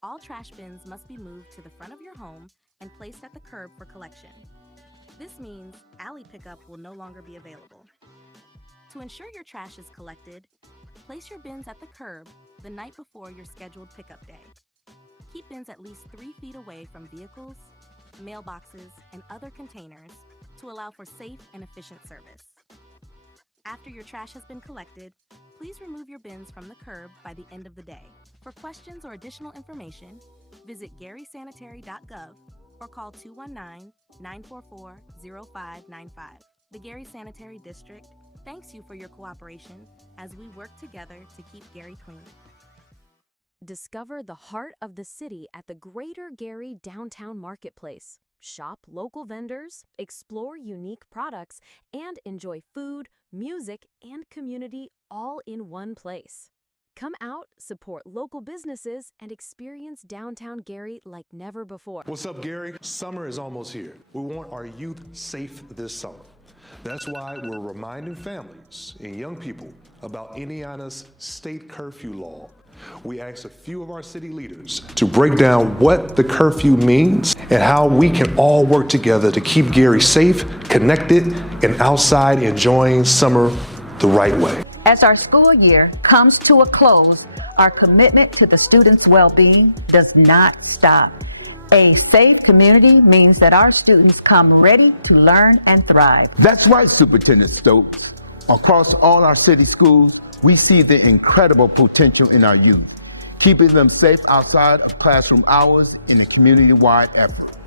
All trash bins must be moved to the front of your home and placed at the curb for collection. This means alley pickup will no longer be available. To ensure your trash is collected, place your bins at the curb the night before your scheduled pickup day. Keep bins at least 3 feet away from vehicles, mailboxes, and other containers to allow for safe and efficient service. After your trash has been collected, please remove your bins from the curb by the end of the day. For questions or additional information, visit garysanitary.gov or call 219-944-0595. The Gary Sanitary District thanks you for your cooperation as we work together to keep Gary clean. Discover the heart of the city at the Greater Gary Downtown Marketplace. Shop local vendors, explore unique products, and enjoy food, music, and community all in one place. Come out, support local businesses, and experience downtown Gary like never before. What's up, Gary? Summer is almost here. We want our youth safe this summer. That's why we're reminding families and young people about Indiana's state curfew law. We asked a few of our city leaders to break down what the curfew means and how we can all work together to keep Gary safe, connected, and outside enjoying summer the right way. As our school year comes to a close, our commitment to the students' well-being does not stop. A safe community means that our students come ready to learn and thrive. That's right, Superintendent Stokes. Across all our city schools, we see the incredible potential in our youth, keeping them safe outside of classroom hours in a community-wide effort.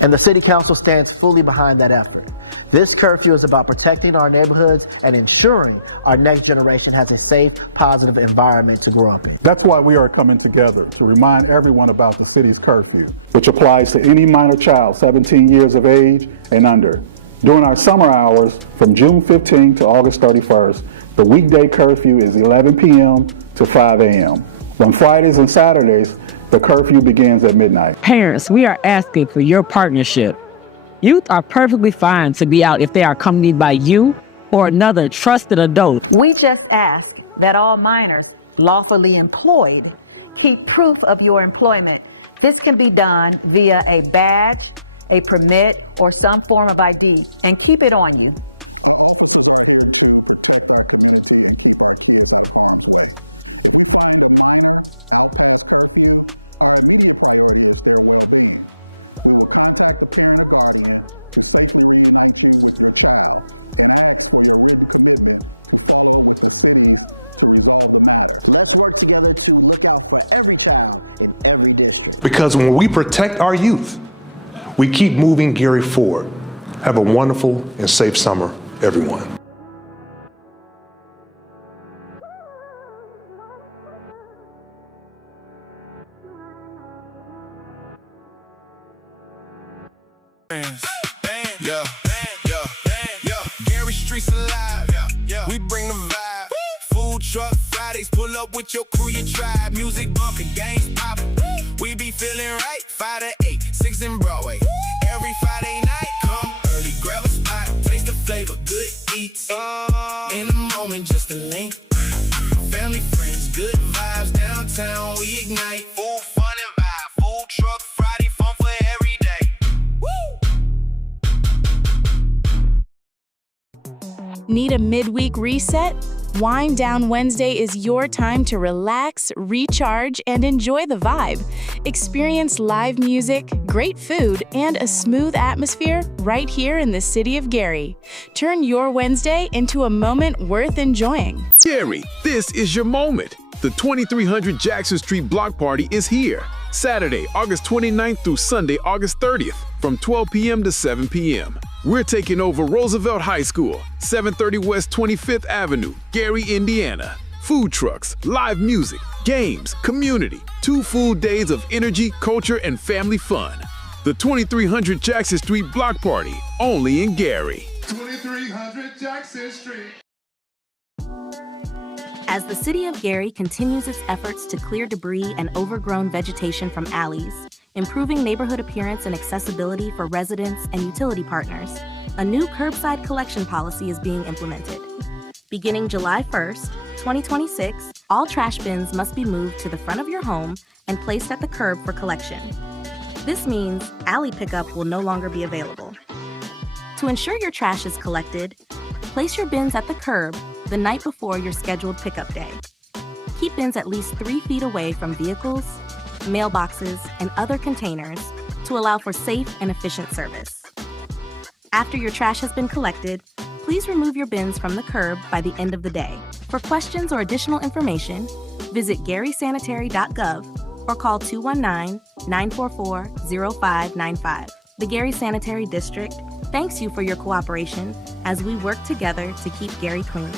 And the City Council stands fully behind that effort. This curfew is about protecting our neighborhoods and ensuring our next generation has a safe, positive environment to grow up in. That's why we are coming together to remind everyone about the city's curfew, which applies to any minor child 17 years of age and under. During our summer hours from June 15 to August 31st, the weekday curfew is 11 p.m. to 5 a.m. On Fridays and Saturdays, the curfew begins at midnight. Parents, we are asking for your partnership. Youth are perfectly fine to be out if they are accompanied by you or another trusted adult. We just ask that all minors lawfully employed keep proof of your employment. This can be done via a badge, a permit, or some form of ID, and keep it on you. Let's work together to look out for every child in every district. Because when we protect our youth, we keep moving Gary forward. Have a wonderful and safe summer, everyone. Gary Streets alive. We bring the vibe. Food truck Fridays, pull up with your crew, your tribe. Music bumping, games popping. We be feeling right. 5 to 8, 6 in Broadway. Every Friday night, come early, grab a spot, taste the flavor, good eats. In the moment, just a link. Family, friends, good vibes downtown. We ignite. Food, fun and vibe. Food truck Friday, fun for every day. Need a midweek reset? Wind Down Wednesday is your time to relax, recharge, and enjoy the vibe. Experience live music, great food, and a smooth atmosphere right here in the city of Gary. Turn your Wednesday into a moment worth enjoying. Gary, this is your moment. The 2300 Jackson Street Block Party is here. Saturday, August 29th through Sunday, August 30th, from 12 p.m. to 7 p.m. We're taking over Roosevelt High School, 730 West 25th Avenue, Gary, Indiana. Food trucks, live music, games, community, 2 full days of energy, culture, and family fun. The 2300 Jackson Street Block Party, only in Gary. 2300 Jackson Street. As the city of Gary continues its efforts to clear debris and overgrown vegetation from alleys, improving neighborhood appearance and accessibility for residents and utility partners, a new curbside collection policy is being implemented. Beginning July 1st, 2026, all trash bins must be moved to the front of your home and placed at the curb for collection. This means alley pickup will no longer be available. To ensure your trash is collected, place your bins at the curb the night before your scheduled pickup day. Keep bins at least 3 feet away from vehicles, mailboxes, and other containers to allow for safe and efficient service. After your trash has been collected, please remove your bins from the curb by the end of the day. For questions or additional information, visit garysanitary.gov or call 219-944-0595. The Gary Sanitary District thanks you for your cooperation as we work together to keep Gary clean.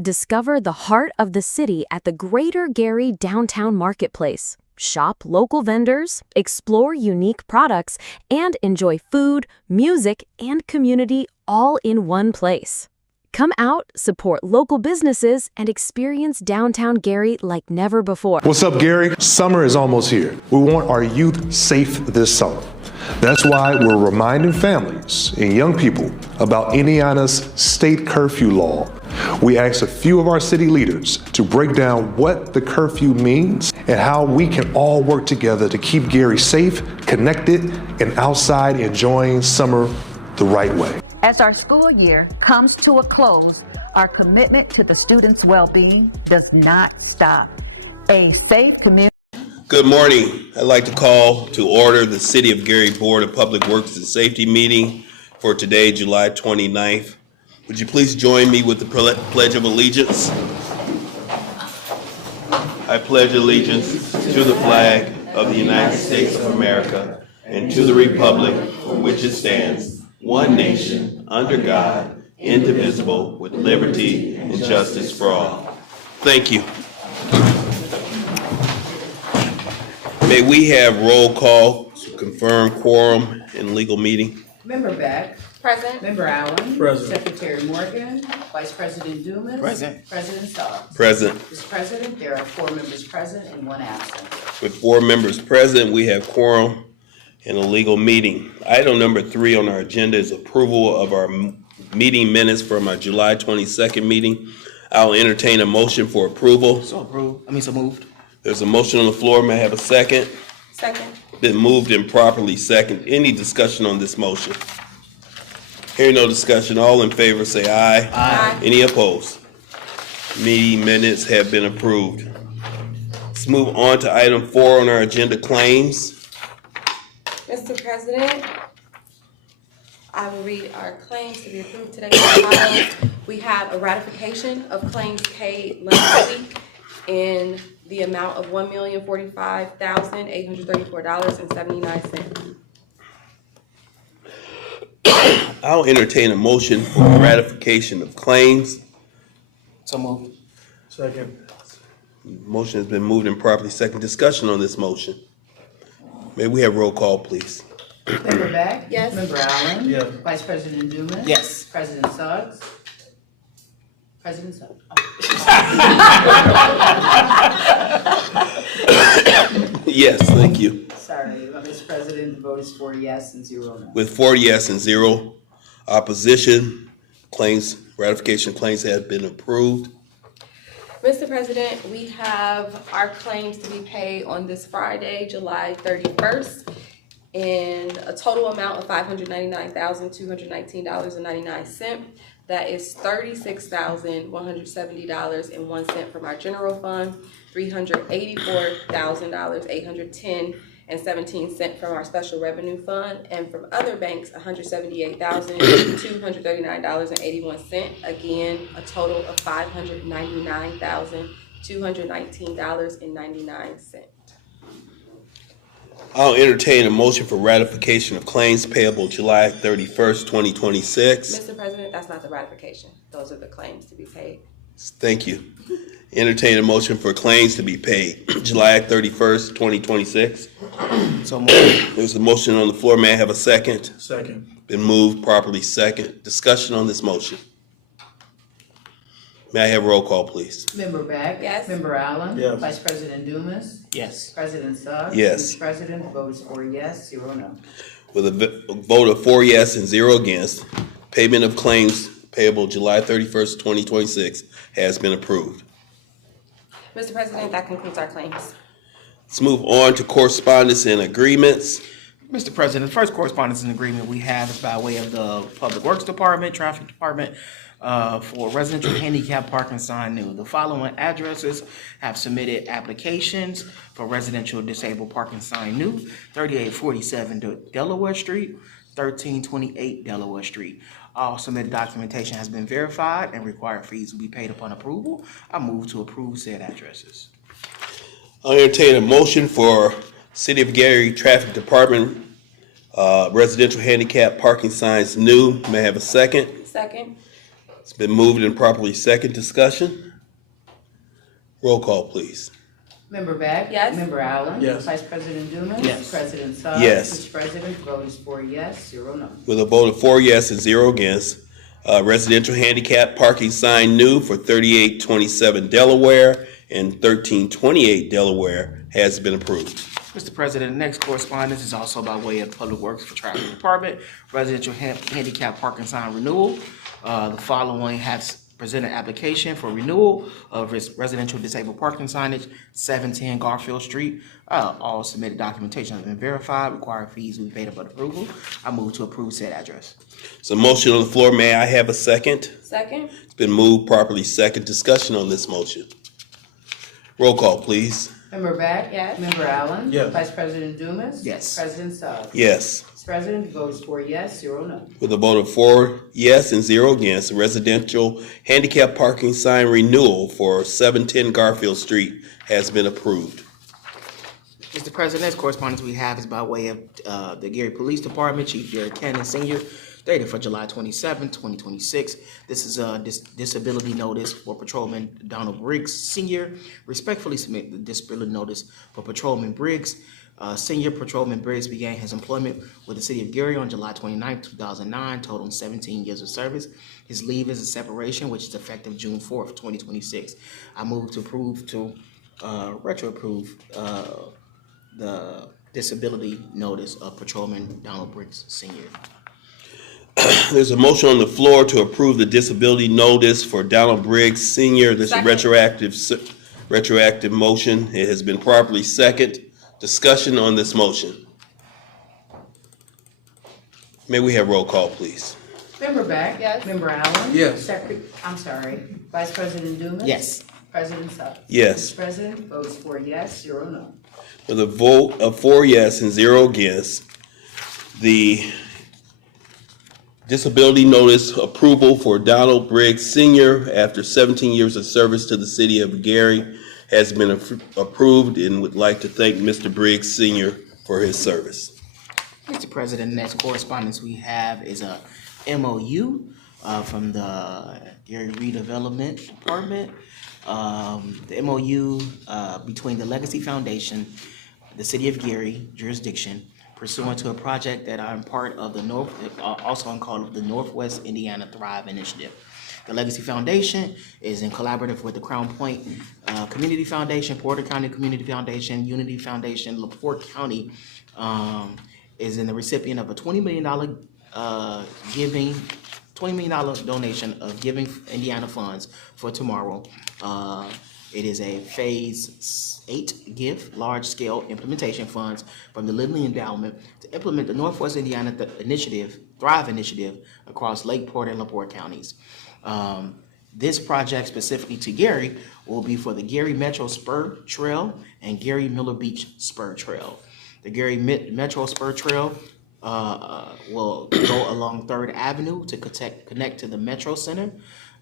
Discover the heart of the city at the Greater Gary Downtown Marketplace. Shop local vendors, explore unique products, and enjoy food, music, and community all in one place. Come out, support local businesses, and experience downtown Gary like never before. What's up, Gary? Summer is almost here. We want our youth safe this summer. That's why we're reminding families and young people about Indiana's state curfew law. We asked a few of our city leaders to break down what the curfew means and how we can all work together to keep Gary safe, connected, and outside enjoying summer the right way. As our school year comes to a close, our commitment to the students' well-being does not stop. A safe community. Good morning. I'd like to call to order the City of Gary Board of Public Works and Safety meeting for today, July 29th. Would you please join me with the Pledge of Allegiance? I pledge allegiance to the flag of the United States of America and to the republic for which it stands, one nation, under God, indivisible, with liberty and justice for all. Thank you. May we have roll call to confirm quorum in legal meeting? Member Beck. Present. Member Allen. Present. Secretary Morgan. Vice President Dumas. Present. President Suggs. Present. Mr. President, there are 4 members present and 1 absent. With 4 members present, we have quorum in a legal meeting. Item number 3 on our agenda is approval of our meeting minutes from our July 22nd meeting. I'll entertain a motion for approval. So moved. There's a motion on the floor. May I have a second? Second. Been moved and properly second. Any discussion on this motion? Hearing no discussion, all in favor say aye. Aye. Any opposed? Meeting minutes have been approved. Let's move on to item 4 on our agenda, claims. Mr. President, I will read our claims to be approved today. As follows. We have a ratification of claims paid last week in the amount of $1,045,834.79. I'll entertain a motion for ratification of claims. So moved. Second. Motion has been moved and properly second. Discussion on this motion. May we have roll call, please? Member Beck. Yes. Member Allen. Yes. Vice President Dumas. Yes. President Suggs. President Suggs. Yes, thank you. Sorry, Mr. President, the vote is 4 yes and 0 no. With 4 yes and 0 opposition, ratification claims have been approved. Mr. President, we have our claims to be paid on this Friday, July 31st, in a total amount of $599,219.99. That is $36,170.01 from our general fund, $384,810.17 from our special revenue fund, and from other banks, $178,239.81. Again, a total of $599,219.99. I'll entertain a motion for ratification of claims payable July 31st, 2026. Mr. President, that's not the ratification. Those are the claims to be paid. Thank you. Entertain a motion for claims to be paid July 31st, 2026. So moved. There's a motion on the floor. May I have a second? Second. Been moved properly second. Discussion on this motion. May I have roll call, please? Member Beck. Yes. Member Allen. Yes. Vice President Dumas. Yes. President Suggs. Yes. Mr. President, the vote is 4 yes, 0 no. With a vote of 4 yes and 0 against, payment of claims payable July 31st, 2026 has been approved. Mr. President, that concludes our claims. Let's move on to correspondence and agreements. Mr. President, the first correspondence and agreement we have is by way of the Public Works Department, Traffic Department, for residential handicap parking sign new. The following addresses have submitted applications for residential disabled parking sign new: 3847 Delaware Street, 1328 Delaware Street. All submitted documentation has been verified and required fees will be paid upon approval. I move to approve said addresses. I'll entertain a motion for City of Gary Traffic Department residential handicap parking signs new. May I have a second? Second. It's been moved and properly second. Discussion? Roll call, please. Member Beck? Yes. Member Allen? Yes. Vice President Dumas? Yes. President Suggs? Yes. Mr. President, the vote is 4 yes, 0 no. With a vote of 4 yes and 0 against, residential handicap parking sign new for 3827 Delaware and 1328 Delaware has been approved. Mr. President, next correspondence is also by way of Public Works for Traffic Department, residential handicap parking sign renewal. The following has presented application for renewal of residential disabled parking signage, 710 Garfield Street. All submitted documentation has been verified. Required fees will be paid upon approval. I move to approve said address. So motion on the floor. May I have a second? Second. It's been moved properly second. Discussion on this motion. Roll call, please. Member Beck? Yes. Member Allen? Yes. Vice President Dumas? Yes. President Suggs? Yes. Mr. President, the vote is 4 yes, 0 no. With a vote of 4 yes and 0 against, residential handicap parking sign renewal for 710 Garfield Street has been approved. Mr. President, next correspondence we have is by way of the Gary Police Department, Chief Jared Cannon Sr., dated for July 27, 2026. This is a disability notice for Patrolman Donald Briggs Sr. Respectfully submit the disability notice for Patrolman Briggs. Senior Patrolman Briggs began his employment with the City of Gary on July 29, 2009, totaling 17 years of service. His leave is a separation, which is effective June 4th, 2026. I move to approve to retro-approve the disability notice of Patrolman Donald Briggs Sr. There's a motion on the floor to approve the disability notice for Donald Briggs Sr. This is a retroactive motion. It has been properly second. Discussion on this motion. May we have roll call, please? Member Beck? Yes. Member Allen? Yes. Vice President Dumas? Yes. President Suggs? Yes. Mr. President, the vote is 4 yes, 0 no. With a vote of 4 yes and 0 against, the disability notice approval for Donald Briggs Sr. after 17 years of service to the City of Gary has been approved, and would like to thank Mr. Briggs Sr. for his service. Mr. President, the next correspondence we have is a MOU from the Gary Redevelopment Department. The MOU between the Legacy Foundation, the City of Gary jurisdiction, pursuant to a project that I'm part of the also called the Northwest Indiana Thrive Initiative. The Legacy Foundation is in collaborative with the Crown Point Community Foundation, Porter County Community Foundation, Unity Foundation. LaPorte County is in the recipient of a $20 million donation of Giving Indiana funds for tomorrow. It is a phase 8 gift, large-scale implementation funds from the Lindley Endowment to implement the Northwest Indiana Thrive Initiative across Lake Porter and LaPorte counties. This project specifically to Gary will be for the Gary Metro Spur Trail and Gary Miller Beach Spur Trail. The Gary Metro Spur Trail will go along 3rd Avenue to connect to the Metro Center,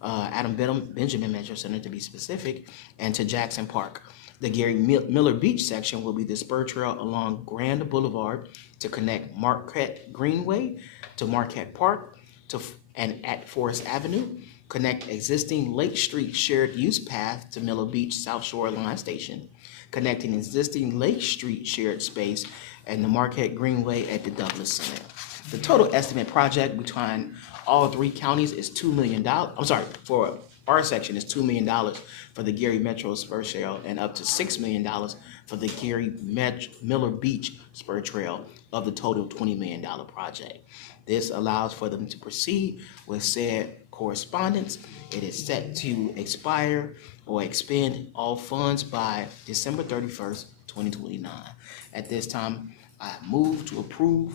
Adam Benjamin Metro Center to be specific, and to Jackson Park. The Gary Miller Beach section will be the spur trail along Grand Boulevard to connect Marquette Greenway to Marquette Park and at Forest Avenue, connect existing Lake Street shared use path to Miller Beach South Shore Line Station, connecting existing Lake Street shared space and the Marquette Greenway at the Douglas Center. The total estimate project between all 3 counties is $2 million. For our section is $2 million for the Gary Metro Spur Trail and up to $6 million for the Gary Miller Beach Spur Trail of the total $20 million project. This allows for them to proceed with said correspondence. It is set to expire or expend all funds by December 31st, 2029. At this time, I move to approve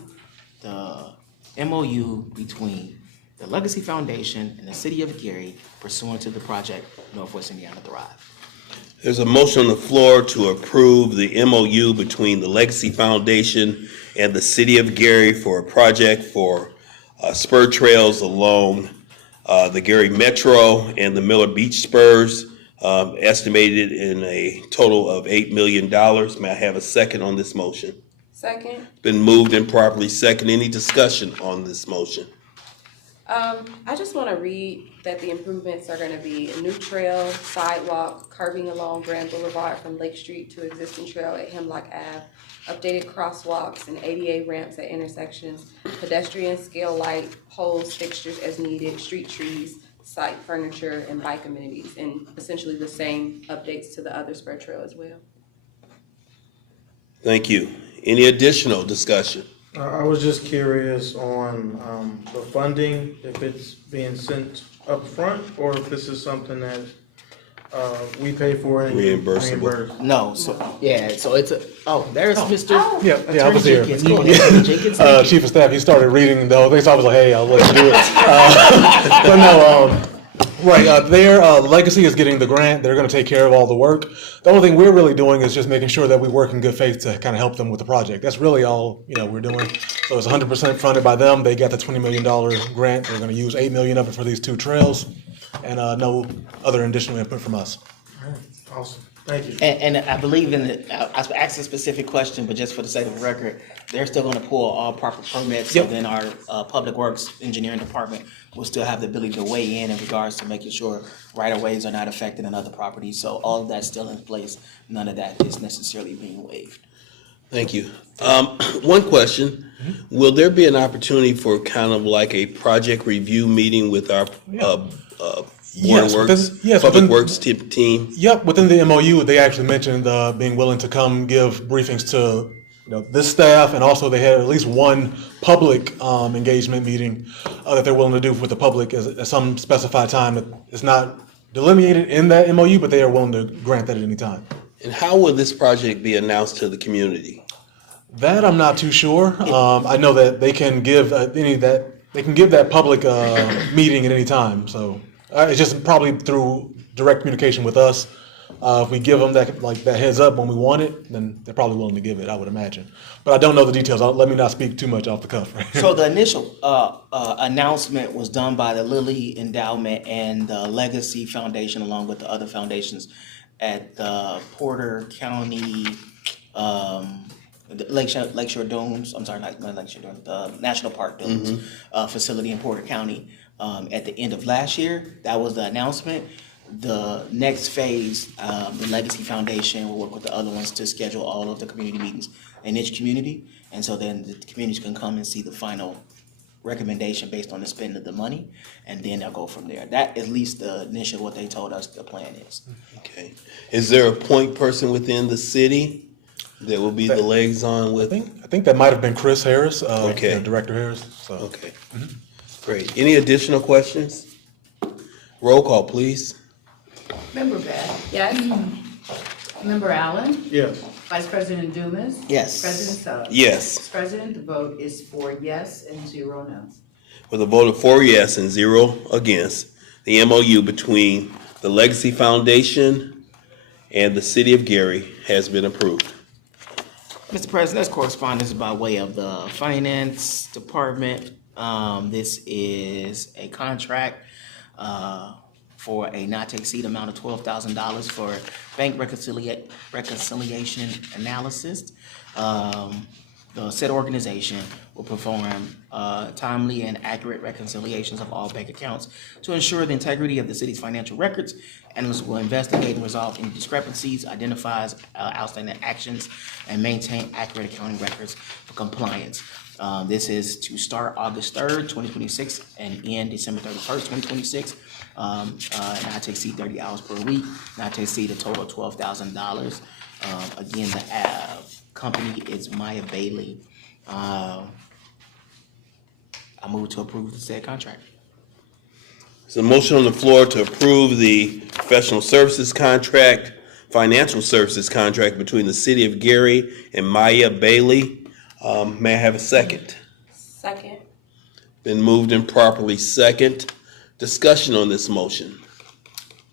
the MOU between the Legacy Foundation and the City of Gary pursuant to the project Northwest Indiana Thrive. There's a motion on the floor to approve the MOU between the Legacy Foundation and the City of Gary for a project for spur trails along the Gary Metro and the Miller Beach spurs, estimated in a total of $8 million. May I have a second on this motion? Second. Been moved and properly second. Any discussion on this motion? I just want to read that the improvements are going to be a new trail, sidewalk, curving along Grand Boulevard from Lake Street to existing trail at Hemlock Ave, updated crosswalks and ADA ramps at intersections, pedestrian scale light, poles, fixtures as needed, street trees, site furniture, and bike amenities, and essentially the same updates to the other spur trail as well. Thank you. Any additional discussion? I was just curious on the funding, if it's being sent up front or if this is something that we pay for and Reimbursable. No, so it's there's Mr. Yeah, I was Attorney here. Jenkins. Go ahead, Jenkins. Chief of Staff, he started reading the whole thing, so I was like, hey, I'll let you do it. But no, right, their Legacy is getting the grant. They're going to take care of all the work. The only thing we're really doing is just making sure that we work in good faith to kind of help them with the project. That's really all we're doing. So it's 100% funded by them. They got the $20 million grant. They're going to use $8 million of it for these 2 trails, and no other additional input from us. Awesome. Thank you. And I believe I asked a specific question, but just for the sake of the record, they're still going to pull all proper permits. So then our Public Works Engineering Department will still have the ability to weigh in regards to making sure right-of-ways are not affected on other properties. So all of that's still in place. None of that is necessarily being waived. Thank you. One question. Will there be an opportunity for kind of like a project review meeting with our Public Works team? Yep, within the MOU, they actually mentioned being willing to come give briefings to this staff, and also they had at least one public engagement meeting that they're willing to do with the public at some specified time. That it's not delineated in that MOU, but they are willing to grant that at any time. And how will this project be announced to the community? That I'm not too sure. I know that they can give that public meeting at any time. So it's just probably through direct communication with us. If we give them that heads up when we want it, then they're probably willing to give it, I would imagine. But I don't know the details. Let me not speak too much off the cuff. So the initial announcement was done by the Lilly Endowment and the Legacy Foundation, along with the other foundations at the Porter County Lakeshore Domes. I'm sorry, not Lakeshore Domes, the National Park Domes facility in Porter County at the end of last year. That was the announcement. The next phase, the Legacy Foundation will work with the other ones to schedule all of the community meetings in each community. And so then the communities can come and see the final recommendation based on the spend of the money, and then they'll go from there. That at least the initial what they told us the plan is. Okay. Is there a point person within the city that will be the liaison with? I think that might have been Chris Harris, Director Harris. So. Okay. Great. Any additional questions? Roll call, please. Member Beth? Yes. Member Allen? Yes. Vice President Dumas? Yes. President Suggs? Yes. Mr. President, the vote is 4 yes and 0 no. With a vote of 4 yes and 0 against, the MOU between the Legacy Foundation and the City of Gary has been approved. Mr. President, that's correspondence by way of the Finance Department. This is a contract for a not to exceed amount of $12,000 for bank reconciliation analysis. The said organization will perform timely and accurate reconciliations of all bank accounts to ensure the integrity of the city's financial records. Analysts will investigate and resolve any discrepancies, identifies outstanding actions, and maintain accurate accounting records for compliance. This is to start August 3rd, 2026 and end December 31st, 2026. Not to exceed 30 hours per week, not to exceed a total of $12,000. Again, the company is Maya Bailey. I move to approve the said contract. There's a motion on the floor to approve the professional services contract, financial services contract between the City of Gary and Maya Bailey. May I have a second? Second. Been moved and properly second. Discussion on this motion.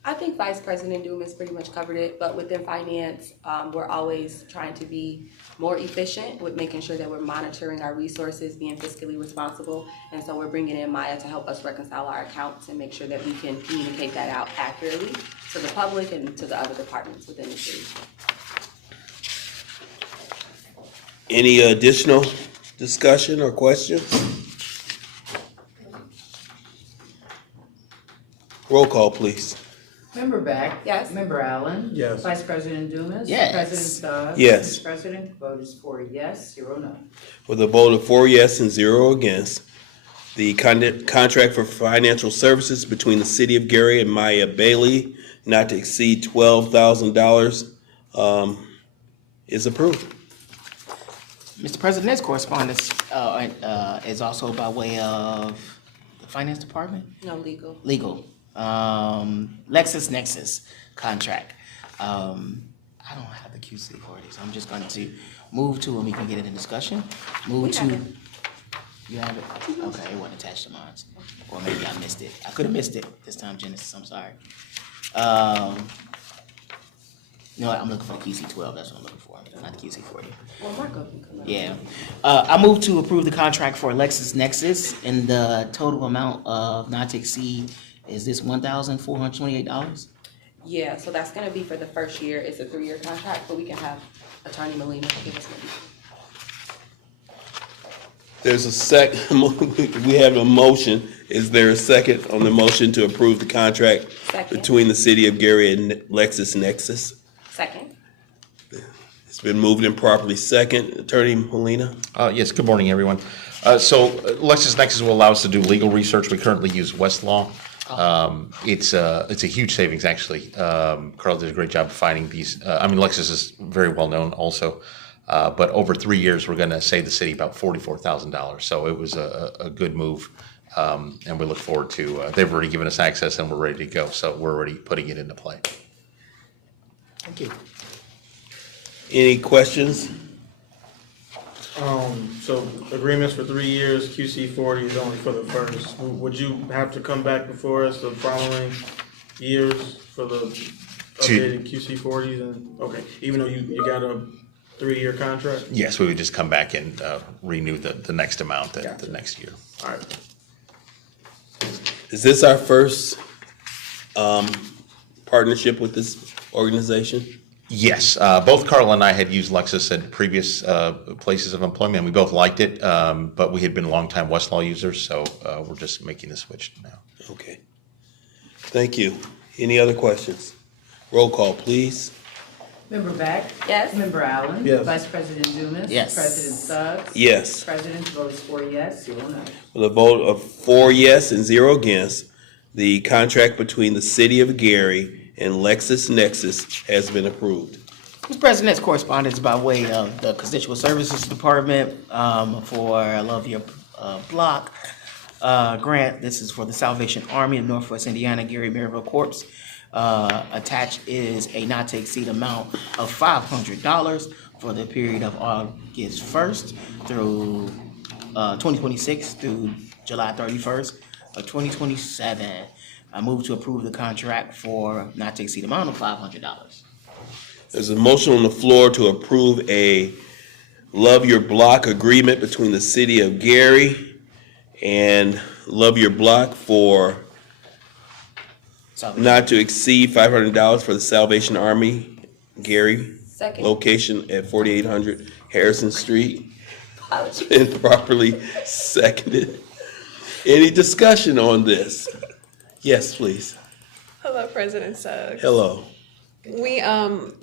I think Vice President Dumas pretty much covered it, but within finance, we're always trying to be more efficient with making sure that we're monitoring our resources, being fiscally responsible. And so we're bringing in Maya to help us reconcile our accounts and make sure that we can communicate that out accurately to the public and to the other departments within the city. Any additional discussion or questions? Roll call, please. Member Beck? Yes. Member Allen? Yes. Vice President Dumas? Yes. President Suggs? Yes. Mr. President, the vote is 4 yes, 0 no. With a vote of 4 yes and 0 against, the contract for financial services between the City of Gary and Maya Bailey, not to exceed $12,000, is approved. Mr. President, next correspondence is also by way of the Finance Department? No, legal. Legal. LexisNexis contract. I don't have the QC for it, so I'm just going to move to, and we can get it in discussion. Move to. You have it? Okay, it wasn't attached to mine. Or maybe I missed it. I could have missed it this time, Genesis. I'm sorry. No, I'm looking for the QC12. That's what I'm looking for, not the QC40. Well, Marco can come up. Yeah. I move to approve the contract for LexisNexis in the total amount of not to exceed, is this $1,428? Yeah, so that's gonna be for the first year. It's a 3-year contract, but we can have Attorney Molina give us maybe. There's a we have a motion. Is there a second on the motion to approve the contract Second. between the City of Gary and LexisNexis? Second. It's been moved and properly second. Attorney Molina? Yes, good morning, everyone. So LexisNexis will allow us to do legal research. We currently use Westlaw. It's a huge savings, actually. Carl did a great job of finding these. Lexis is very well known also. But over 3 years, we're going to save the city about $44,000. So it was a good move. And we look forward to, they've already given us access and we're ready to go. So we're already putting it into play. Thank you. Any questions? So agreements for 3 years, QC40 is only for the first. Would you have to come back before us the following years for the updated QC40s? And okay, even though you got a 3-year contract? Yes, we would just come back and renew the next amount the next year. All right. Is this our first partnership with this organization? Yes, both Carl and I had used Lexis at previous places of employment. We both liked it, but we had been longtime Westlaw users, so we're just making the switch now. Okay. Thank you. Any other questions? Roll call, please. Member Beck? Yes. Member Allen? Yes. Vice President Dumas? Yes. President Suggs? Yes. President, the vote is 4 yes, 0 no. With a vote of 4 yes and 0 against, the contract between the City of Gary and LexisNexis has been approved. Mr. President, next correspondence by way of the Constituent Services Department for I Love Your Block grant. This is for the Salvation Army of Northwest Indiana, Gary Maryville Corps. Attached is a not to exceed amount of $500 for the period of August 1st through 2026 through July 31st of 2027. I move to approve the contract for not to exceed amount of $500. There's a motion on the floor to approve a Love Your Block agreement between the City of Gary and Love Your Block for not to exceed $500 for the Salvation Army Gary Second. location at 4800 Harrison Street. It's been properly seconded. Any discussion on this? Yes, please. Hello, President Suggs. Hello. We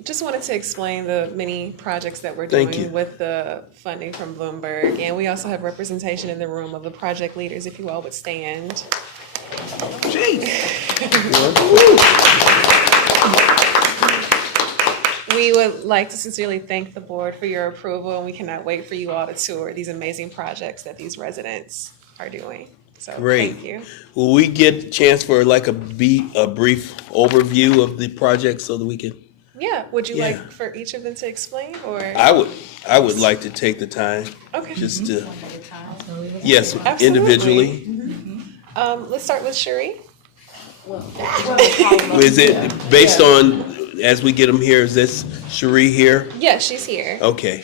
just wanted to explain the many projects that we're Thank doing you. with the funding from Bloomberg. And we also have representation in the room of the project leaders, if you all would stand. We would like to sincerely thank the board for your approval, and we cannot wait for you all to tour these amazing projects that these residents are doing. So Great. thank you. Will we get a chance for like a brief overview of the project so that we can? Yeah, would you Yeah. like for each of them to explain, or? I would like to take the time. Okay. Just to. Yes, Absolutely. individually. Let's start with Cherie. Is it based on, as we get them here, is this Cherie here? Yeah, she's here. Okay.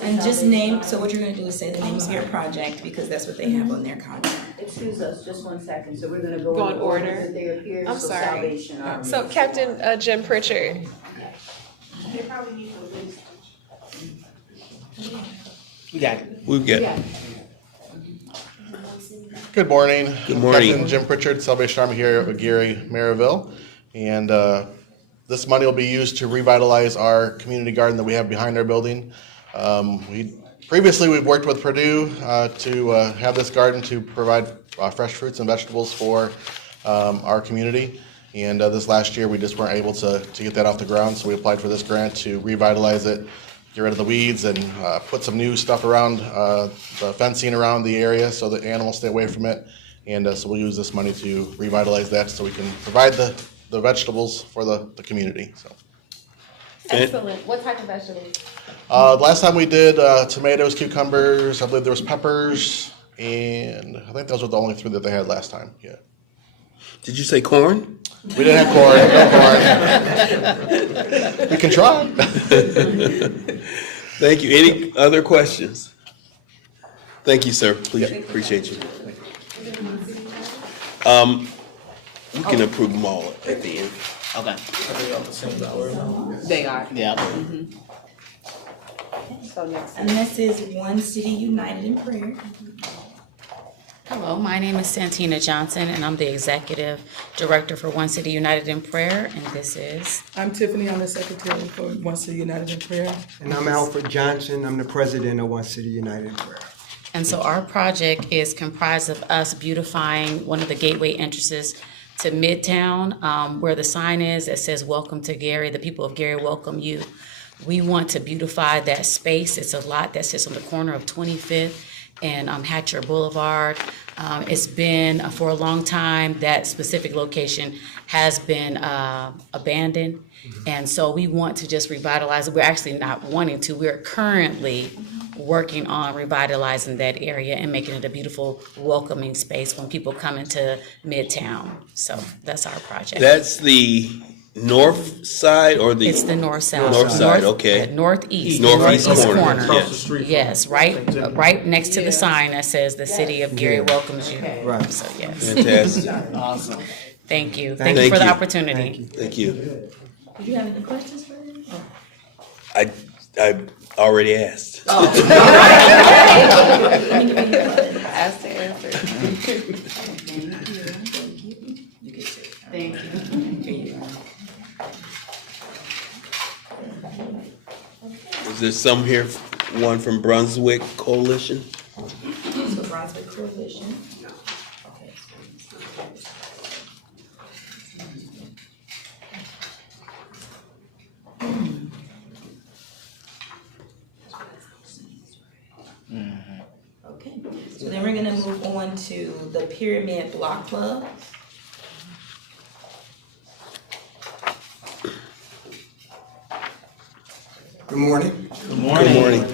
And just name, so what you're gonna do is say the name of your project, because that's what they have on their contract. Excuse us, just 1 second, so we're gonna go Go in in order order. that they appear, I'm so sorry. Salvation Army. So Captain Jim Pritchard. We got it. We've got. Good morning. Good morning. Captain Jim Pritchard, Salvation Army here at Gary, Maryville. And this money will be used to revitalize our community garden that we have behind our building. Previously, we've worked with Purdue to have this garden to provide fresh fruits and vegetables for our community. And this last year, we just weren't able to get that off the ground, so we applied for this grant to revitalize it, get rid of the weeds, and put some new stuff around the fencing around the area so that animals stay away from it. And so we'll use this money to revitalize that so we can provide the vegetables for the community. So. Excellent. What type of vegetables? Last time we did tomatoes, cucumbers, I believe there was peppers, and I think those were the only three that they had last time. Yeah. Did you say corn? We didn't have corn. No corn. We can try. Thank you. Any other questions? Thank you, sir. Please, appreciate you. We can approve them all at the end. Okay. They are. Yeah. So next. And this is One City United in Prayer. Hello, my name is Santina Johnson, and I'm the Executive Director for One City United in Prayer, and this is... I'm Tiffany, I'm the Secretary for One City United in Prayer. And I'm Alfred Johnson, I'm the President of One City United in Prayer. And so our project is comprised of us beautifying one of the gateway entrances to Midtown, where the sign is that says, "Welcome to Gary, the people of Gary welcome you." We want to beautify that space. It's a lot that sits on the corner of 25th and Hatcher Boulevard. It's been, for a long time, that specific location has been abandoned. And so we want to just revitalize it. We're actually not wanting to. We're currently working on revitalizing that area and making it a beautiful, welcoming space when people come into Midtown. So that's our project. That's the north side or the? It's the north side. North side, okay. Northeast. Northeast corner. corner. Yes. the street. Yes, right next to the sign that says the city of Gary welcomes you. Right. So, yes. Fantastic. Awesome. Thank you. Thank Thank you for the you. opportunity. Thank you. Do you have any questions for them? I already asked. Ask to answer. Thank you. Is there some here, one from Brunswick Coalition? So Brunswick Coalition. Okay. Okay, so then we're gonna move on to the Pyramid Block Club. Good morning. Good morning.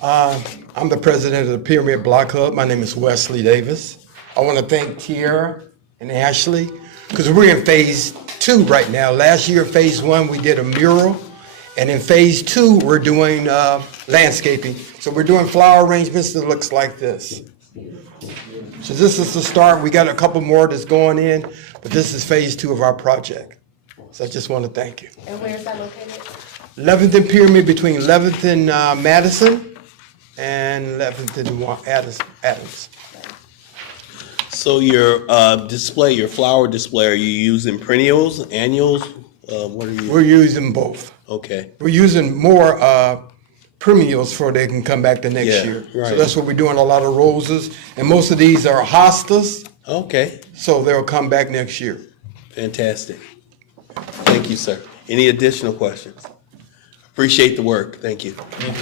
I'm the president of the Pyramid Block Club. My name is Wesley Davis. I want to thank Tiara and Ashley because we're in phase 2 right now. Last year, phase 1, we did a mural. And in phase 2, we're doing landscaping. So we're doing flower arrangements that looks like this. So this is the start. We got a couple more that's going in, but this is phase 2 of our project. So I just want to thank you. And where is that located? 11th and Pyramid, between 11th and Madison and 11th and Adams. So your display, your flower display, are you using perennials, annuals? What are you? We're using both. Okay. We're using more perennials for they can come back the next Yeah, year. right. So that's what we're doing, a lot of roses. And most of these are hostas. Okay. So they'll come back next year. Fantastic. Thank you, sir. Any additional questions? Appreciate the work. Thank you. Thank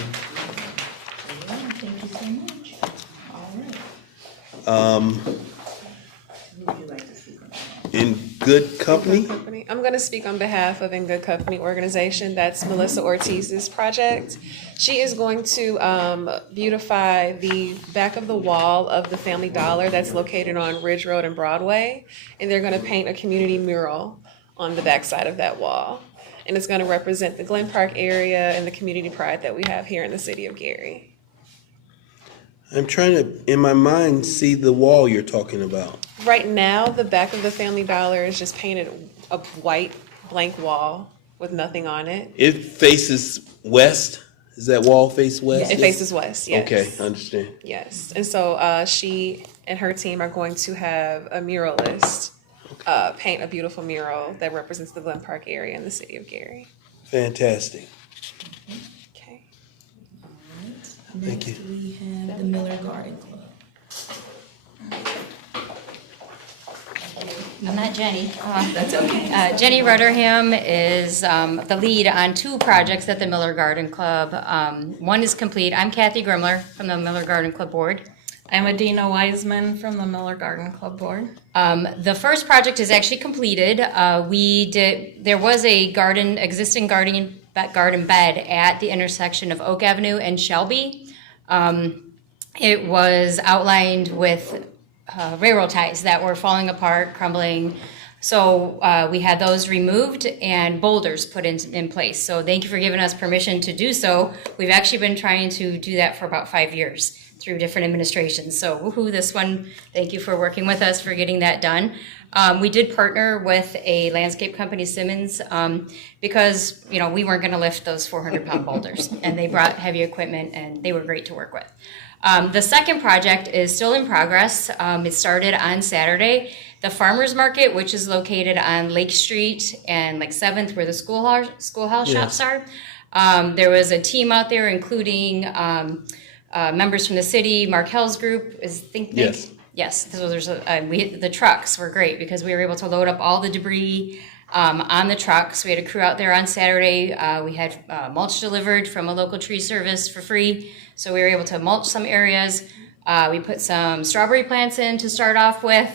you so much. All right. Good Company? I'm going to speak on behalf of In Good Company organization. That's Melissa Ortiz's project. She is going to beautify the back of the wall of the Family Dollar that's located on Ridge Road and Broadway. And they're going to paint a community mural on the backside of that wall. And it's going to represent the Glen Park area and the community pride that we have here in the city of Gary. I'm trying to, in my mind, see the wall you're talking about. Right now, the back of the Family Dollar is just painted a white blank wall with nothing on it. It faces west? Does that wall face west? It faces west, yes. Okay, I understand. Yes, and so she and her team are going to have a muralist paint a beautiful mural that represents the Glen Park area in the city of Gary. Fantastic. Okay. Thank you. Next, we have the Miller Garden Club. I'm not Jenny. That's okay. Jenny Rutterham is the lead on two projects at the Miller Garden Club. One is complete. I'm Kathy Grimler from the Miller Garden Club Board. I'm Adina Wiseman from the Miller Garden Club Board. The first project is actually completed. There was a existing garden bed at the intersection of Oak Avenue and Shelby. It was outlined with railroad ties that were falling apart, crumbling. So we had those removed and boulders put in place. So thank you for giving us permission to do so. We've actually been trying to do that for about 5 years through different administrations. So woohoo, this one, thank you for working with us for getting that done. We did partner with a landscape company, Simmons, because we weren't gonna lift those 400-pound boulders, and they brought heavy equipment and they were great to work with. The second project is still in progress. It started on Saturday. The Farmers Market, which is located on Lake Street and 7th, where the schoolhouse shops are. There was a team out there, including members from the city. Mark Hell's group is Yes. Yes. So the trucks were great because we were able to load up all the debris on the trucks. We had a crew out there on Saturday. We had mulch delivered from a local tree service for free. So we were able to mulch some areas. We put some strawberry plants in to start off with.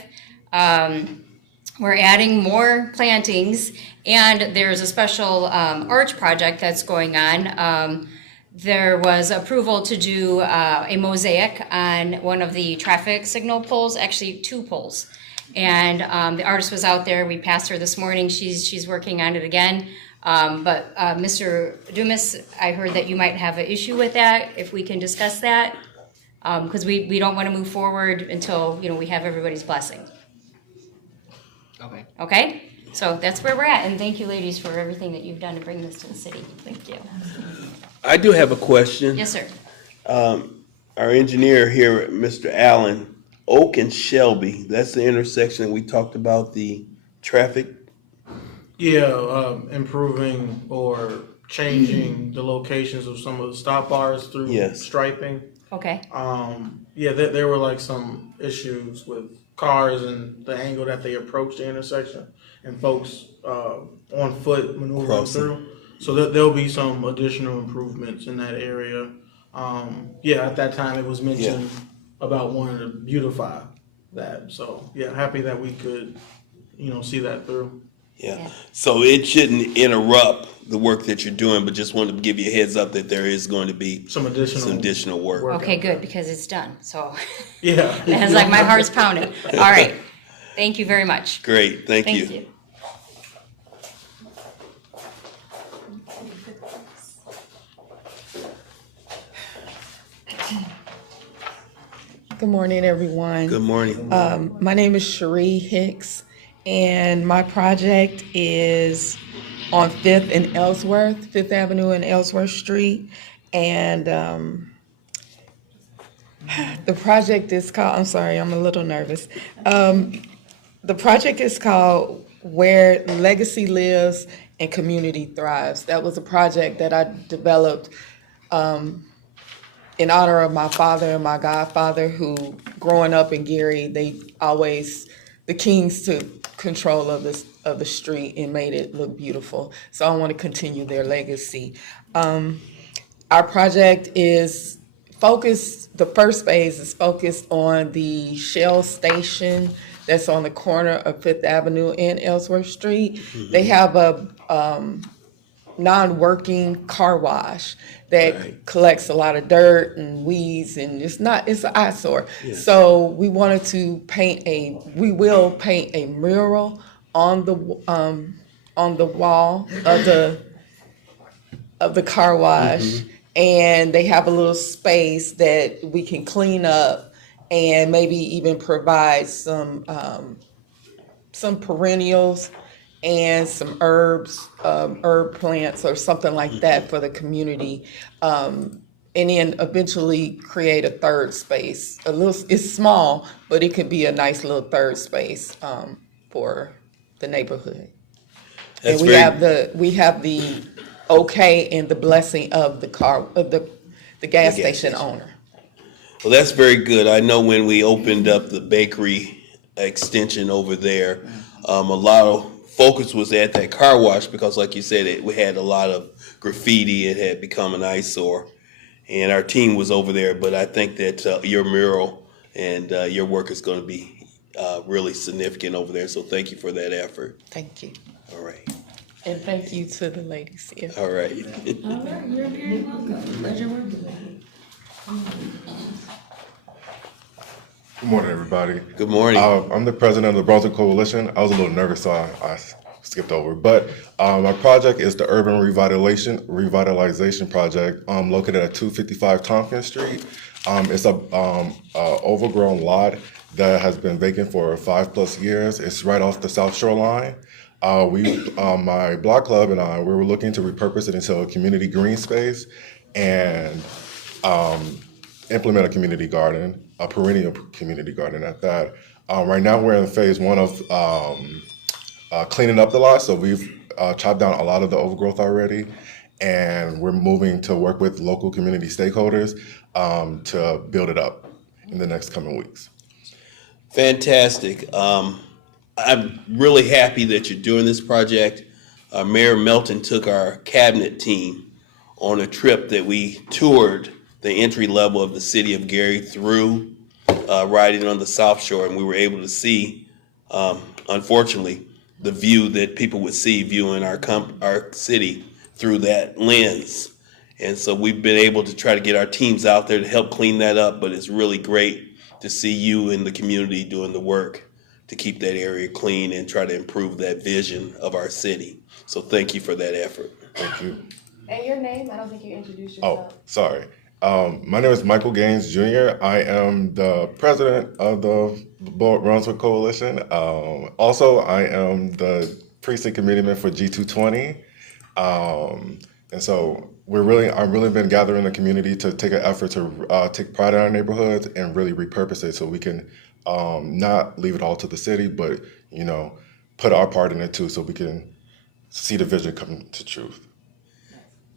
We're adding more plantings, and there's a special arch project that's going on. There was approval to do a mosaic on one of the traffic signal poles, actually 2 poles. And the artist was out there. We passed her this morning. She's working on it again. But Mr. Dumas, I heard that you might have an issue with that, if we can discuss that. Because we don't want to move forward until we have everybody's blessing. Okay. Okay? So that's where we're at. And thank you, ladies, for everything that you've done to bring this to the city. Thank you. I do have a question. Yes, sir. Our engineer here, Mr. Allen, Oak and Shelby, that's the intersection we talked about, the traffic. Yeah, improving or changing the locations of some of the stop bars through striping. Okay. Yeah, there were some issues with cars and the angle that they approach the intersection and folks on foot maneuvering through. So there'll be some additional improvements in that area. At that time it was mentioned about wanting to beautify that. So happy that we could, see that through. Yeah. So it shouldn't interrupt the work that you're doing, but just wanted to give you a heads up that there is going to be some additional work. Okay, good, because it's done. So yeah, it's my heart's pounding. All right. Thank you very much. Great. Thank you. Good morning, everyone. Good morning. My name is Cherie Hicks, and my project is on 5th and Ellsworth, 5th Avenue and Ellsworth Street. And the project is called, I'm sorry, I'm a little nervous. The project is called Where Legacy Lives and Community Thrives. That was a project that I developed in honor of my father and my godfather, who, growing up in Gary, the kings took control of the street and made it look beautiful. So I want to continue their legacy. Our project is focused, the first phase is focused on the Shell station that's on the corner of Fifth Avenue and Ellsworth Street. They have a non-working car wash that collects a lot of dirt and weeds, and it's an eyesore. So we wanted to we will paint a mural on the wall of the car wash, and they have a little space that we can clean up and maybe even provide some perennials and some herbs, herb plants or something like that for the community. And then eventually create a third space. It's small, but it could be a nice little third space for the neighborhood. And we have the okay and the blessing of the gas station owner. Well, that's very good. I know when we opened up the bakery extension over there, a lot of focus was at that car wash because, like you said, we had a lot of graffiti. It had become an eyesore, and our team was over there. But I think that your mural and your work is going to be really significant over there. So thank you for that effort. Thank you. All right. And thank you to the ladies here. All right. All right, you're very welcome. Pleasure working with you. Good morning, everybody. Good morning. I'm the president of the Brunswick Coalition. I was a little nervous, so I skipped over. But my project is the Urban Revitalization Project located at 255 Tompkins Street. It's a overgrown lot that has been vacant for 5+ years. It's right off the South Shore line. My block club and I, we were looking to repurpose it into a community green space and implement a community garden, a perennial community garden at that. Right now we're in phase 1 of cleaning up the lot, so we've chopped down a lot of the overgrowth already, and we're moving to work with local community stakeholders to build it up in the next coming weeks. Fantastic. I'm really happy that you're doing this project. Mayor Melton took our cabinet team on a trip that we toured the entry level of the city of Gary through riding on the South Shore, and we were able to see, unfortunately, the view that people would see viewing our city through that lens. And so we've been able to try to get our teams out there to help clean that up, but it's really great to see you in the community doing the work to keep that area clean and try to improve that vision of our city. So thank you for that effort. Thank you. And your name? I don't think you introduced Oh, yourself. sorry. My name is Michael Gaines Jr. I am the president of the Brunswick Coalition. Also, I am the precinct committeeman for G220. And so I've really been gathering the community to take an effort to take pride in our neighborhoods and really repurpose it so we can not leave it all to the city, but put our part in it too, so we can see the vision come to truth.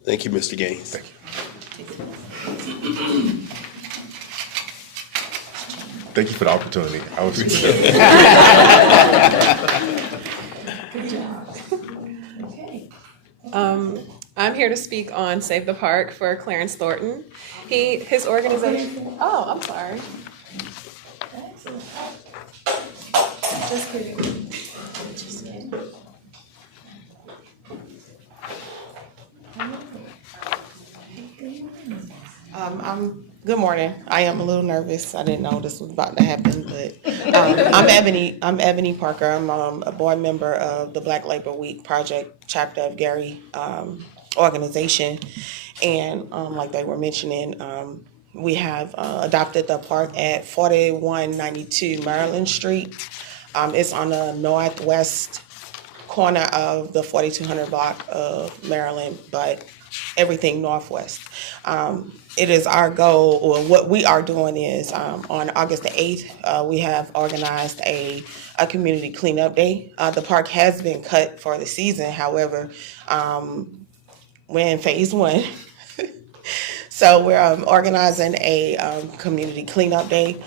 Thank you, Mr. Gaines. Thank you. Thank you for the opportunity. I was Good job. Okay. I'm here to speak on Save the Park for Clarence Thornton. His organization. Oh, I'm sorry. Excellent. Just kidding. Just kidding. Good morning. I am a little nervous. I didn't know this was about to happen, but I'm Ebony Parker. I'm a board member of the Black Labor Week Project chapter of Gary organization, and like they were mentioning, we have adopted the park at 4192 Maryland Street. It's on the northwest corner of the 4200 block of Maryland, but everything northwest. It is our goal, or what we are doing is on August the 8th, we have organized a community cleanup day. The park has been cut for the season, however, we're in phase 1. So we're organizing a community cleanup day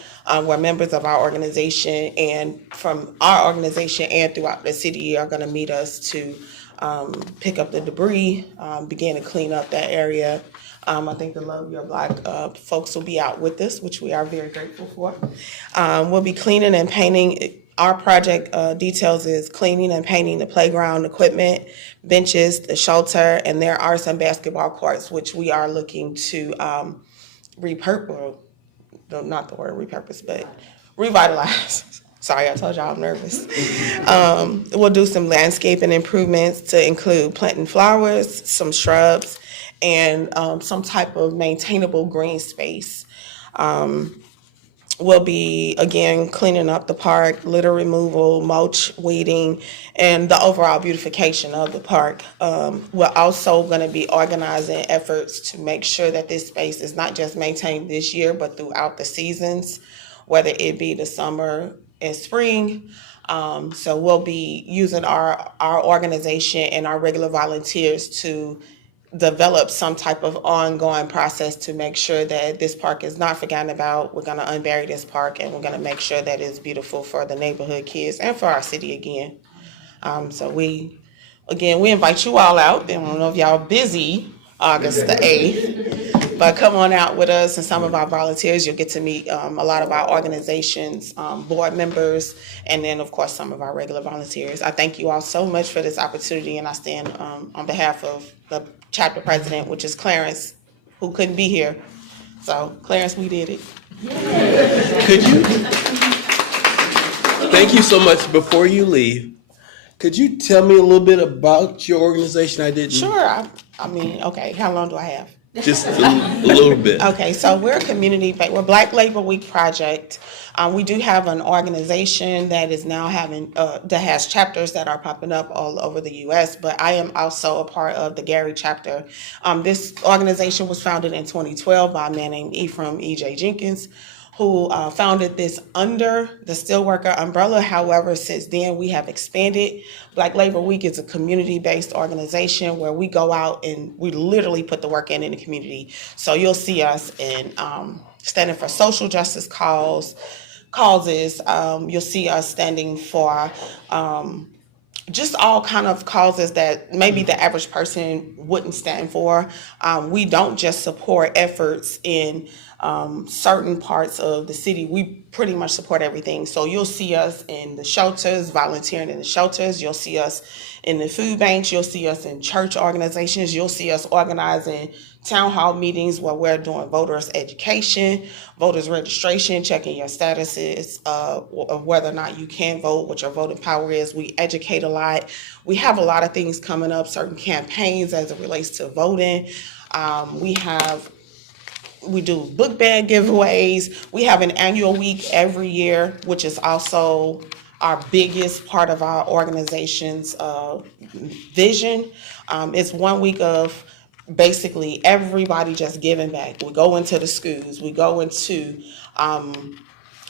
where members of our organization and from our organization and throughout the city are going to meet us to pick up the debris, begin to clean up that area. I think the Love Your Block folks will be out with us, which we are very grateful for. We'll be cleaning and painting our project details is cleaning and painting the playground equipment, benches, the shelter, and there are some basketball courts, which we are looking to repurpose, not the word repurpose, but revitalize. Sorry, I told y'all I'm nervous. We'll do some landscaping improvements to include planting flowers, some shrubs, and some type of maintainable green space. We'll be, again, cleaning up the park, litter removal, mulch, weeding, and the overall beautification of the park. We're also going to be organizing efforts to make sure that this space is not just maintained this year, but throughout the seasons, whether it be the summer and spring. So we'll be using our organization and our regular volunteers to develop some type of ongoing process to make sure that this park is not forgotten about. We're going to unbury this park, and we're going to make sure that it's beautiful for the neighborhood kids and for our city again. So we invite you all out. I don't know if y'all busy August the 8th, but come on out with us and some of our volunteers. You'll get to meet a lot of our organizations, board members, and then, of course, some of our regular volunteers. I thank you all so much for this opportunity, and I stand on behalf of the chapter president, which is Clarence, who couldn't be here. So, Clarence, we did it. Could you? Thank you so much. Before you leave, could you tell me a little bit about your organization? I didn't. Sure. I mean, okay, how long do I have? Just a little bit. Okay, so we're a community-based, we're Black Labor Week project. We do have an organization that is now having, that has chapters that are popping up all over the U.S., but I am also a part of the Gary chapter. This organization was founded in 2012 by a man named Ephraim E.J. Jenkins, who founded this under the Steelworker umbrella. However, since then we have expanded. Black Labor Week is a community-based organization where we go out and we literally put the work in the community. So you'll see us in standing for social justice causes. You'll see us standing for just all kind of causes that maybe the average person wouldn't stand for. We don't just support efforts in certain parts of the city. We pretty much support everything. So you'll see us in the shelters, volunteering in the shelters. You'll see us in the food banks. You'll see us in church organizations. You'll see us organizing town hall meetings where we're doing voters education, voters registration, checking your statuses of whether or not you can vote, what your voting power is. We educate a lot. We have a lot of things coming up, certain campaigns as it relates to voting. We do book bag giveaways. We have an annual week every year, which is also our biggest part of our organization's vision. It's 1 week of basically everybody just giving back. We go into the schools, we go into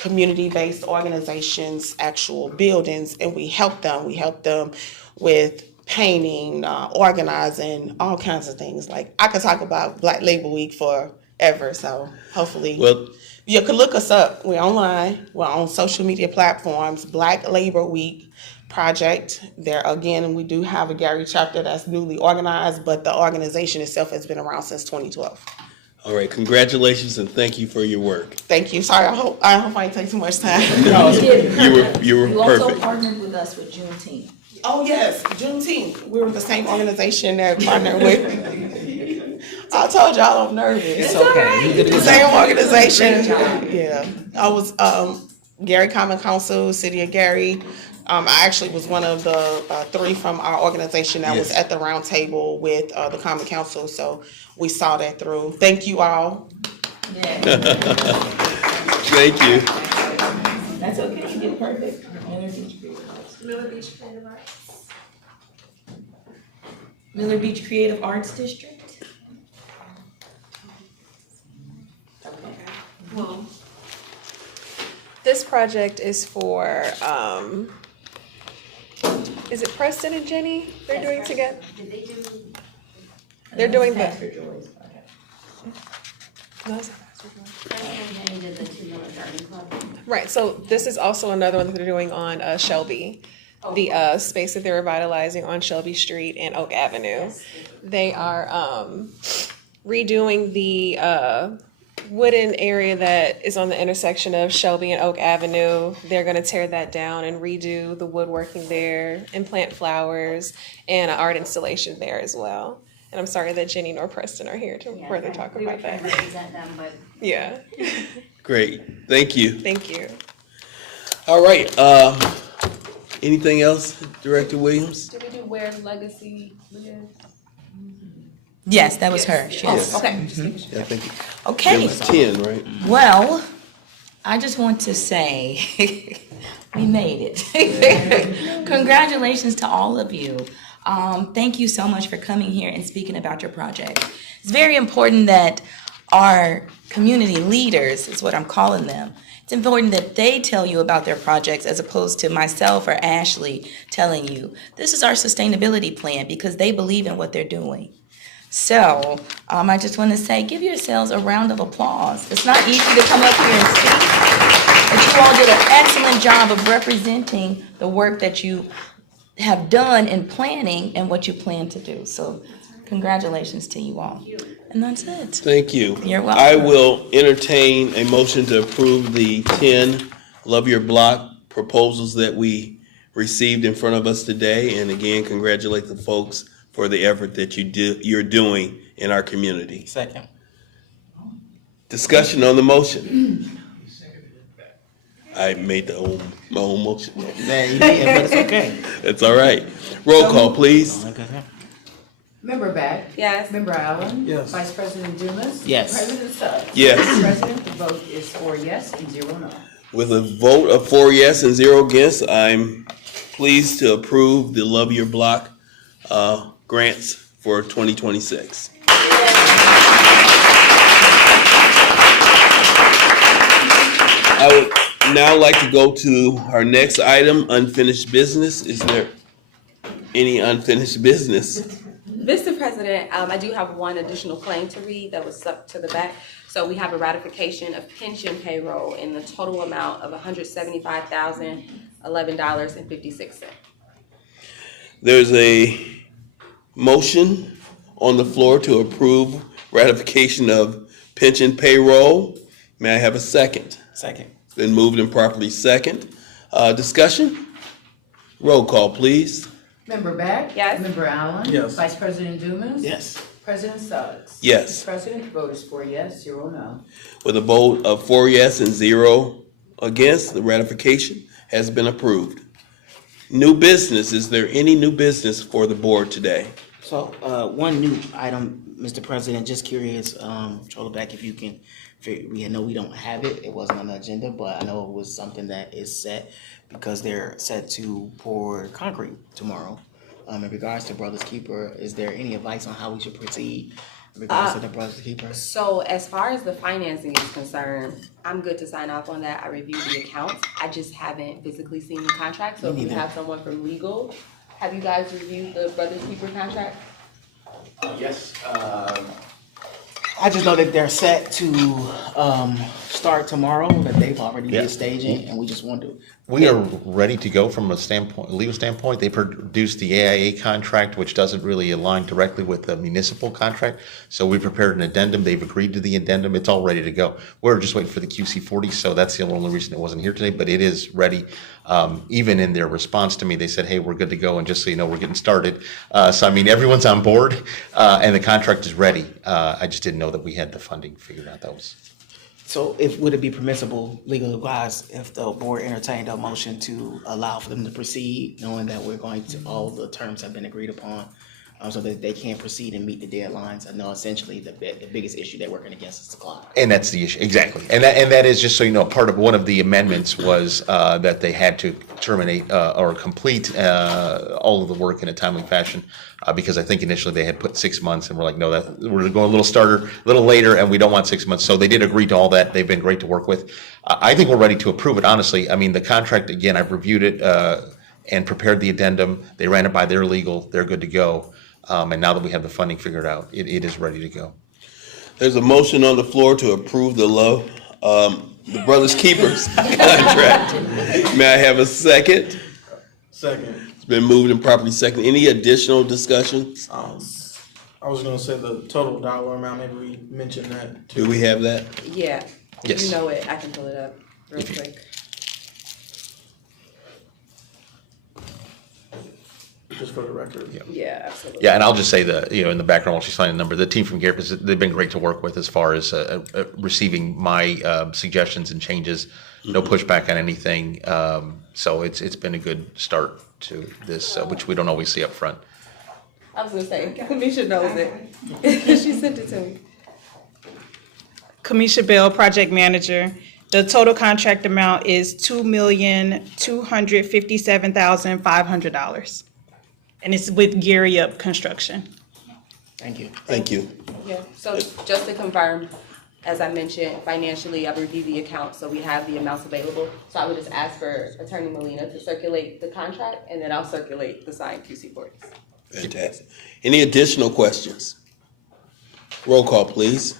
community-based organizations, actual buildings, and we help them. We help them with painting, organizing, all kinds of things. Like, I could talk about Black Labor Week forever, so hopefully you can look us up. We're online, we're on social media platforms, Black Labor Week project. There again, we do have a Gary chapter that's newly organized, but the organization itself has been around since 2012. All right, congratulations and thank you for your work. Thank you. Sorry, I hope I didn't take too much time. No, you were You also perfect. partnered with us with Juneteenth. Oh yes, Juneteenth. We were the same organization that partnered with. I told y'all I'm nervous. It's okay. You did a good Same job. organization. Great job. Yeah, I was Gary Common Council, City of Gary. I actually was one of the 3 from our organization that was at the round table with the Common Council, so we saw that through. Thank you all. Thank you. That's okay, you did perfect. Miller Beach Creative Arts District. Well, this project is for, is it Preston and Jenny they're doing together? They're doing the. Pastor Joy's project. No, it's not Pastor Joy. Right, so this is also another one that they're doing on Shelby, the space that they're revitalizing on Shelby Street and Oak Avenue. They are redoing wooden area that is on the intersection of Shelby and Oak Avenue. They're going to tear that down and redo the woodworking there and plant flowers and an art installation there as well. And I'm sorry that Jenny nor Preston are here to further talk about that. Yeah. Great, thank you. Thank you. All right, anything else, Director Williams? Did we do where legacy lives? Yes, that was her. Yes. Oh, okay. Yeah, thank you. Okay. There was 10, right? Well, I just want to say we made it. Congratulations to all of you. Thank you so much for coming here and speaking about your project. It's very important that our community leaders, is what I'm calling them, it's important that they tell you about their projects as opposed to myself or Ashley telling you, this is our sustainability plan, because they believe in what they're doing. So I just want to say, give yourselves a round of applause. It's not easy to come up here and speak, but you all did an excellent job of representing the work that you have done in planning and what you plan to do. So congratulations to you all. And that's it. Thank you. You're welcome. I will entertain a motion to approve the 10 Love Your Block proposals that we received in front of us today. And again, congratulate the folks for the effort that you're doing in our community. Second. Discussion on the motion. I made my own motion. Yeah, you did, but it's okay. It's all right. Roll call, please. Member Beck? Yes. Member Allen? Yes. Vice President Dumas? Yes. President Suggs? Yes. President, the vote is 4 yes and 0 no. With a vote of 4 yes and 0 against, I'm pleased to approve the Love Your Block grants for 2026. I would now like to go to our next item, unfinished business. Is there any unfinished business? Mr. President, I do have one additional claim to read that was stuck to the back. So we have a ratification of pension payroll in the total amount of $175,011.56. There's a motion on the floor to approve ratification of pension payroll. May I have a second? Second. It's been moved and properly second. Discussion? Roll call, please. Member Beck? Yes. Member Allen? Yes. Vice President Dumas? Yes. President Suggs? Yes. Mr. President, the vote is 4 yes, 0 no. With a vote of 4 yes and 0 against, the ratification has been approved. New business. Is there any new business for the board today? So, one new item, Mr. President, just curious, Trolleback, if you can, we know we don't have it, it wasn't on the agenda, but I know it was something that is set because they're set to pour concrete tomorrow. In regards to Brothers Keeper, is there any advice on how we should proceed in regards to the Brothers Keeper? So as far as the financing is concerned, I'm good to sign off on that. I reviewed the accounts. I just haven't physically seen the contract. So if you have someone from legal, have you guys reviewed the Brothers Keeper contract? Yes. I just know that they're set to start tomorrow, that they've already did staging, and we just want to. We are ready to go from a legal standpoint. They produced the AIA contract, which doesn't really align directly with the municipal contract. So we prepared an addendum. They've agreed to the addendum. It's all ready to go. We're just waiting for the QC40. So that's the only reason it wasn't here today, but it is ready. Even in their response to me, they said, hey, we're good to go. And just so you know, we're getting started. So, I mean, everyone's on board and the contract is ready. I just didn't know that we had the funding figured out. That was. So would it be permissible, legally wise, if the board entertained a motion to allow for them to proceed, knowing that we're going to, all the terms have been agreed upon, so that they can proceed and meet the deadlines? I know essentially the biggest issue they're working against is the clock. And that's the issue, exactly. And that is, just so you know, part of one of the amendments was that they had to terminate or complete all of the work in a timely fashion, because I think initially they had put 6 months, and we're like, no, that we're going a little later, and we don't want 6 months. So they did agree to all that. They've been great to work with. I think we're ready to approve it, honestly. I mean, the contract, again, I've reviewed it and prepared the addendum. They ran it by their legal. They're good to go. And now that we have the funding figured out, it is ready to go. There's a motion on the floor to approve the the Brothers Keepers contract. May I have a second? Second. It's been moved and properly second. Any additional discussions? I was gonna say the total dollar amount, maybe we mentioned that too. Do we have that? Yeah. If Yes. you know it, I can pull it up real quick. Just for the record. Yeah, absolutely. Yeah, and I'll just say in the background while she's finding the number, the team from Garrett, they've been great to work with as far as receiving my suggestions and changes. No pushback on anything. So it's been a good start to this, which we don't always see up front. I was gonna say, Kamisha knows it. She sent it to me. Kamisha Bell, project manager. The total contract amount is $2,257,500. And it's with Gary Up Construction. Thank you. Thank you. Yeah, so just to confirm, as I mentioned, financially, I've reviewed the account, so we have the amounts available. So I would just ask for Attorney Molina to circulate the contract, and then I'll circulate the signed QC-40s. Fantastic. Any additional questions? Roll call, please.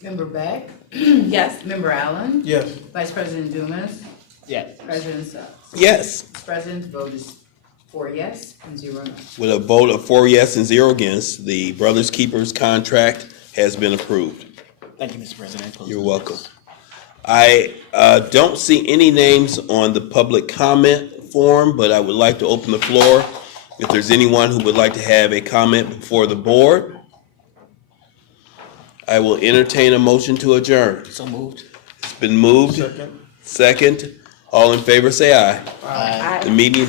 Member Beck? Yes. Member Allen? Yes. Vice President Dumas? Yes. President Suggs? Yes. President's vote is 4 yes and 0 no. With a vote of 4 yes and 0 against, the Brothers Keepers contract has been approved. Thank you, Mr. President. You're welcome. I don't see any names on the public comment form, but I would like to open the floor if there's anyone who would like to have a comment before the board. I will entertain a motion to adjourn. So moved. It's been moved. Second. All in favor, say aye. Aye. The meeting is